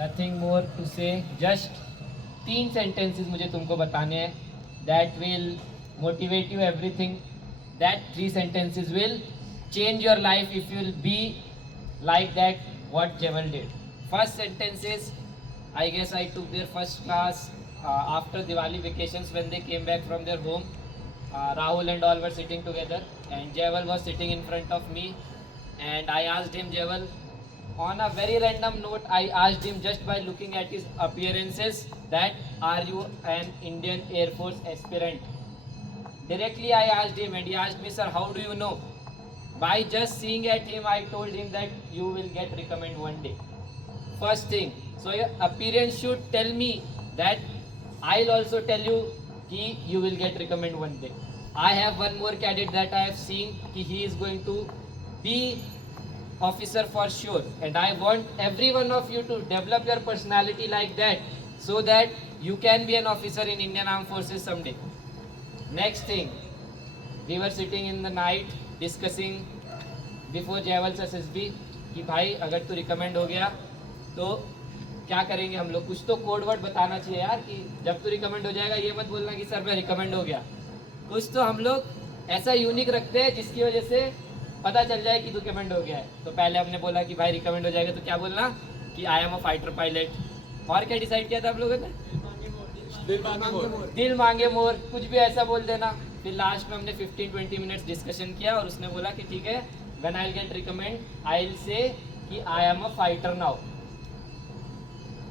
Nothing more to से, just 3 sentences मुझे तुमको बताने हैं, that will motivate you everything, that 3 sentences will change your life if you will be like that what Jamal did. First sentence is, I guess I took their first class after Diwali vacations when they came back from their home. Rahul and all were sitting together and Jamal was sitting in front of me, and I asked him, Jamal, on a very random note, I asked him just by looking at his appearances that are you an Indian Air Force aspirant? Directly I asked him and he asked me, sir, how do you know? By just seeing at him, I told him that you will get recommend one day. First thing, so your appearance should tell me that I'll also tell you कि you will get recommend one day. I have one more cadet that I have seen कि he is going to be officer for sure, and I want every one of you to develop your personality like that so that you can be an officer in Indian Armed Forces someday. Next thing, we were sitting in the night discussing before Jaival's SSB कि भाई अगर तू recommend हो गया तो क्या करेंगे हम लोग, कुछ तो कोड वर्ड बताना चाहिए यार कि जब तू रिकमेंड हो जाएगा ये मत बोलना कि सर मैं रिकमेंड हो गया, कुछ तो हम लोग ऐसा यूनिक रखते हैं जिसकी वजह से पता चल जाए कि तू रिकमेंड हो गया है. तो पहले हमने बोला कि भाई रिकमेंड हो जाएगा तो क्या बोलना कि I am a fighter pilot, और क्या डिसाइड किया था आप लोगों ने, दिल मांगे मोर, कुछ भी ऐसा बोल देना. फिर लास्ट में हमने 15-20 मिनट्स डिस्कशन किया और उसने बोला कि ठीक है, when I will get recommend I will say कि I am a fighter now.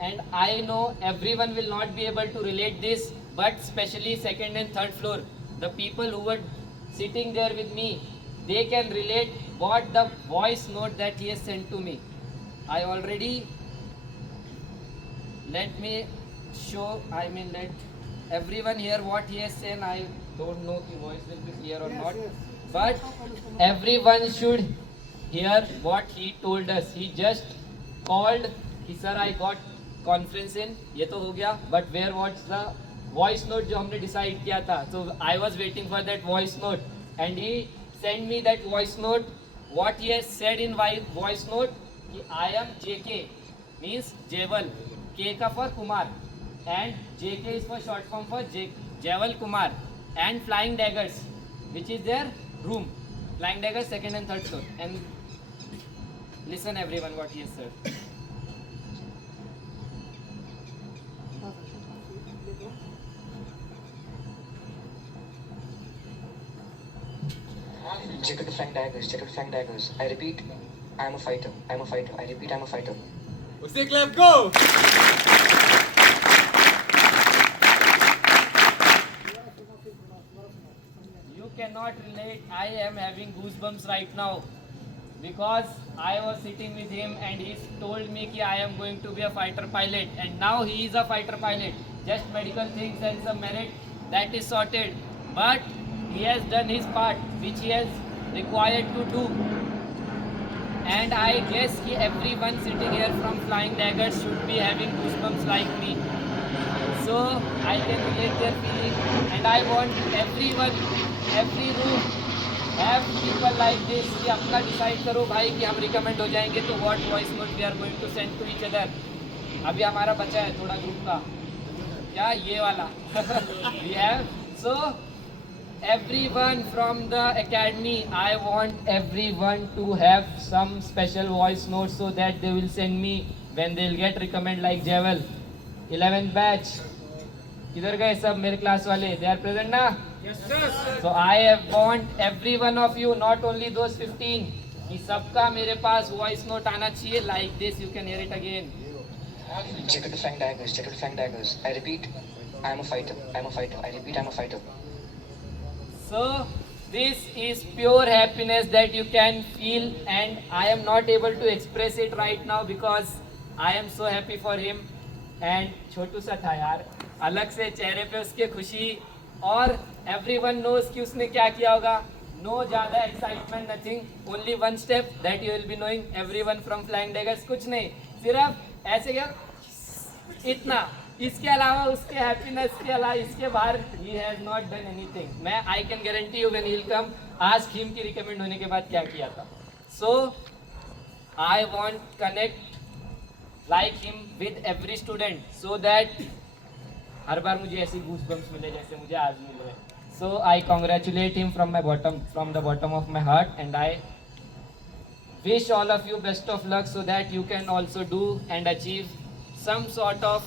And I know everyone will not be able to relate this, but especially second and third floor, the people who were sitting there with me, they can relate what the voice note that he has sent to me. I already, let me show, let everyone hear what he has said. I don't know if voice will be clear or not, but everyone should hear what he told us. He just called कि sir I got conference in, ये तो हो गया, but where what's the voice note जो हमने decide किया था. So I was waiting for that voice note and he send me that voice note. What he has said in voice note कि I am JK means Jewel, K का for Kumar and JK is for short form for Jewel Kumar, and flying daggers which is their room, flying daggers second and third floor. And listen everyone what he has said. Jacket to flank daggers, jacket to flank daggers. I repeat, I am a fighter. I am a fighter. I repeat, I am a fighter. Usse clap, go! You cannot relate. I am having goosebumps right now because I was sitting with him and he told me कि I am going to be a fighter pilot, and now he is a fighter pilot. Just medical things and some merit that is sorted, but he has done his part which he has required to do, and I guess कि everyone sitting here from Flying Daggers should be having goosebumps like me. So I can relate their feeling, and I want everyone, every room have people like this कि अपना decide करो भाई कि हम recommend हो जाएंगे तो what voice note we are going to send to each other. अभी हमारा बचा है थोड़ा ग्रुप का, क्या ये वाला we have. So everyone from the academy, I want everyone to have some special voice notes so that they will send me when they will get recommend like Javel. 11th batch, किधर गए सब मेरे class वाले, they are present ना? Yes, sir. So I want every one of you, not only those 15, कि सबका मेरे पास voice note आना चाहिए like this. You can hear it again. Jacket to flank daggers, jacket to flank daggers. I repeat, I am a fighter. I am a fighter. I repeat, I am a fighter. So this is pure happiness that you can feel, and I am not able to express it right now because I am so happy for him. And छोटू सा था यार, अलग से चेहरे पे उसके खुशी, और everyone knows कि उसने क्या किया होगा. No ज़्यादा excitement, nothing. Only one step that you will be knowing. Everyone from Flying Daggers, कुछ नहीं, सिर्फ ऐसे क्या इतना. इसके अलावा उसके हैप्पीनेस के अलावा इसके बाहर he has not done anything. मैं I can guarantee you when he will come, ask him की रिकमेंड होने के बाद क्या किया था. So I want connect like him with every student so that हर बार मुझे ऐसी गूज़बम्प्स मिले जैसे मुझे आज मिल रहे हैं. So I congratulate him from the bottom of my heart, and I wish all of you best of luck so that you can also do and achieve some sort of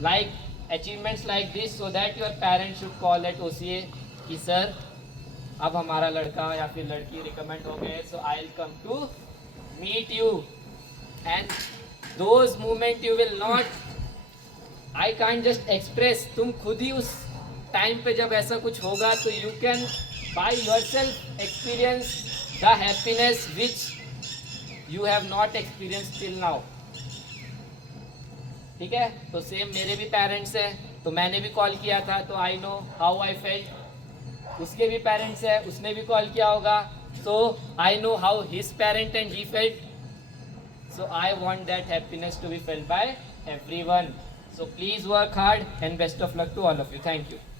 like achievements like this, so that your parents should call at OCA कि sir अब हमारा लड़का या फिर लड़की recommend हो गए, so I'll come to meet you, and those moment you will not, I can't just express. तुम खुद ही उस टाइम पे जब ऐसा कुछ होगा तो you can by yourself experience the happiness which you have not experienced till now. ठीक है, तो सेम मेरे भी पेरेंट्स हैं, तो मैंने भी कॉल किया था, तो I know how I felt. उसके भी पेरेंट्स हैं, उसने भी कॉल किया होगा, so I know how his parent and he felt. So I want that happiness to be felt by everyone. So please work hard and best of luck to all of you. Thank you.